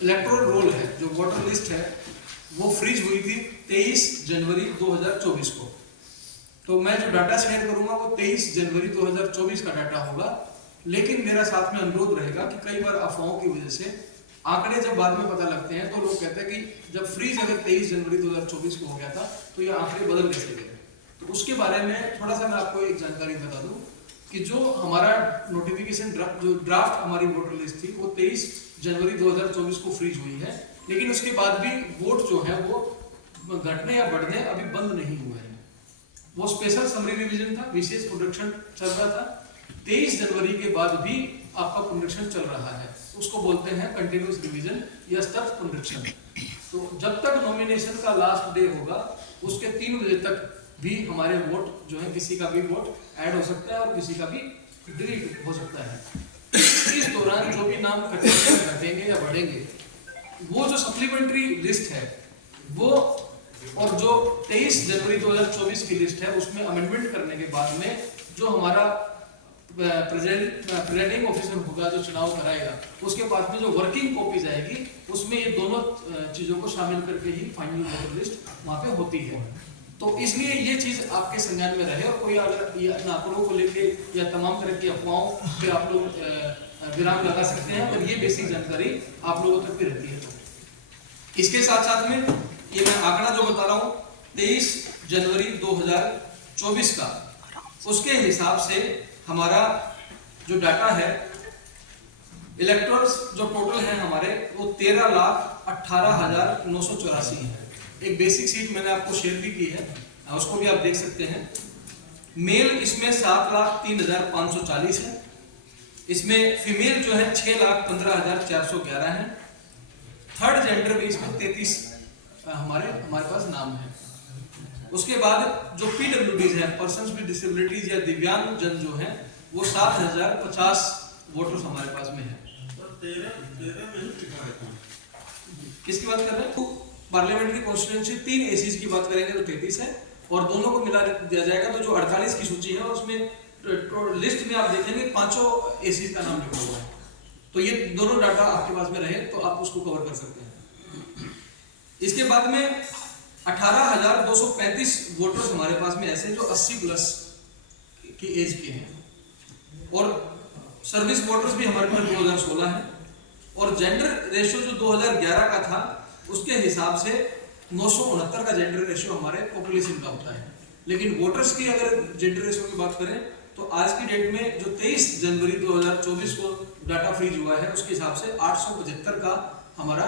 Electoral roll है, जो voter list है, वो फ्रीज हुई थी 23 जनवरी 2024 को। तो मैं जो डाटा शेयर करूंगा वो 23 जनवरी 2024 का डाटा होगा। लेकिन मेरा साथ में अनुरोध रहेगा कि कई बार अफवाहों की वजह से आंकड़े जब बाद में पता लगते हैं तो लोग कहते हैं कि जब फ्रीज अगर 23 जनवरी 2024 को हो गया था तो ये आंकड़े बदल कैसे गए। तो उसके बारे में थोड़ा सा मैं आपको एक जानकारी बता दूं कि जो हमारा नोटिफिकेशन जो ड्राफ्ट हमारी वोटर लिस्ट थी वो 23 जनवरी 2024 को फ्रीज हुई है, लेकिन उसके बाद भी वोट जो है वो घटने या बढ़ने अभी बंद नहीं हुए हैं। वो स्पेशल समरी रिवीजन था, विशेष पुनरीक्षण चल रहा था। 23 जनवरी के बाद भी आपका पुनरीक्षण चल रहा है, उसको बोलते हैं कंटिन्यूअस रिवीजन या सतत पुनरीक्षण। तो जब तक नॉमिनेशन का लास्ट डे होगा उसके 3 बजे तक भी हमारे वोट जो है, किसी का भी वोट ऐड हो सकता है और किसी का भी डिलीट हो सकता है। इस दौरान जो भी नाम कटेंगे, घटेंगे या बढ़ेंगे, वो जो सप्लीमेंट्री लिस्ट है वो और जो 23 जनवरी 2024 की लिस्ट है उसमें अमेंडमेंट करने के बाद में जो हमारा प्रेजाइडिंग ऑफिसर होगा जो चुनाव कराएगा उसके पास में जो वर्किंग कॉपी जाएगी उसमें ये दोनों चीजों को शामिल करके ही फाइनल वोटर लिस्ट वहां पे होती है। तो इसलिए ये चीज आपके संज्ञान में रहे और कोई अगर ये आंकड़ों को लेके या तमाम तरह की अफवाहों पे आप लोग विराम लगा सकते हैं, और ये बेसिक जानकारी आप लोगों तक भी रहती है। इसके साथ साथ में ये मैं आंकड़ा जो बता रहा हूँ 23 जनवरी 2024 का, उसके हिसाब से हमारा जो डाटा है इलेक्टोर्स जो टोटल है हमारे वो 13,18,984 है। एक बेसिक शीट मैंने आपको शेयर भी की है, उसको भी आप देख सकते हैं। मेल इसमें 7,03,540 है, इसमें फीमेल जो है 6,15,411 है। थर्ड जेंडर भी इसमें 33 हमारे पास नाम है। उसके बाद जो PWDs है, पर्सन्स विद डिसेबिलिटीज या दिव्यांग जन जो है वो 7,050 वोटर्स हमारे पास में है। किसकी बात कर रहे हैं? पार्लियामेंट्री कॉन्स्टिट्यूएंसी 3 एसीज की बात करेंगे तो 33 है, और दोनों को मिला दिया जाएगा तो जो 48 की सूची है उसमें लिस्ट में आप देखेंगे 5 एसीज का नाम लिखा हुआ है। तो ये दोनों डाटा आपके पास में रहे तो आप उसको कवर कर सकते हैं। इसके बाद में 18,235 वोटर्स हमारे पास में ऐसे जो 80 प्लस की एज के हैं, और सर्विस वोटर्स भी हमारे पास 2016 है, और जेंडर रेशियो जो 2011 का था उसके हिसाब से 969 का जेंडर रेशियो हमारे पॉपुलेशन का होता है। लेकिन वोटर्स की अगर जेंडर रेशियो की बात करें तो आज की डेट में जो 23 जनवरी 2024 को डाटा फ्रीज हुआ है उसके हिसाब से 875 का हमारा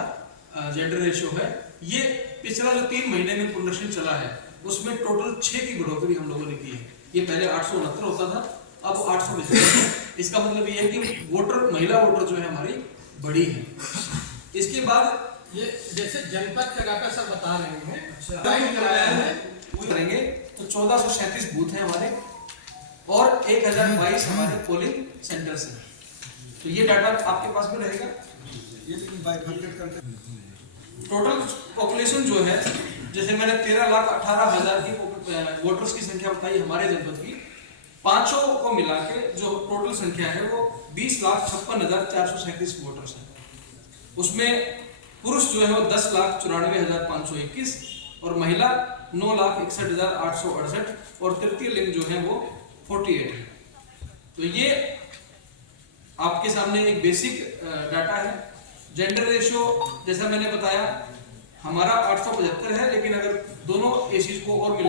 जेंडर रेशियो है। ये पिछला जो 3 महीने में पुनरीक्षण चला है उसमें टोटल 6 की बढ़ोतरी हम लोगों ने की है। ये पहले 869 होता था, अब 875। इसका मतलब ये है कि महिला वोटर जो है हमारी बढ़ी है। इसके बाद ये जैसे जनपद का डाटा सर बता रहे हैं, करेंगे तो 1437 बूथ हैं हमारे और 1022 हमारे पोलिंग सेंटर्स हैं। तो ये डाटा आपके पास में रहेगा। टोटल पॉपुलेशन जो है, जैसे मैंने 13,18,000 की वोटर्स की संख्या बताई हमारे जनपद की, पांचों को मिला के जो टोटल संख्या है वो 20,56,437 वोटर्स है। उसमें पुरुष जो है वो 10,94,521 और महिला 9,61,868 और तृतीय लिंग जो है वो 48 है। तो ये आपके सामने एक बेसिक डाटा है। जेंडर रेशियो जैसा मैंने बताया हमारा 875 है, लेकिन अगर दोनों एसीज को और